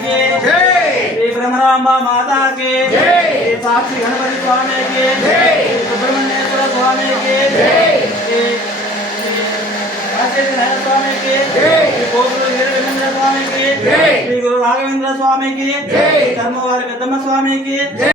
श्री ब्रह्मरांबा माता के साक्षी गणपति स्वामी के सुब्रमण्येश्वर स्वामी के स्वामी के स्वामी के श्री गुरु राघवेंद्र स्वामी के धर्मवार कदम स्वामी के।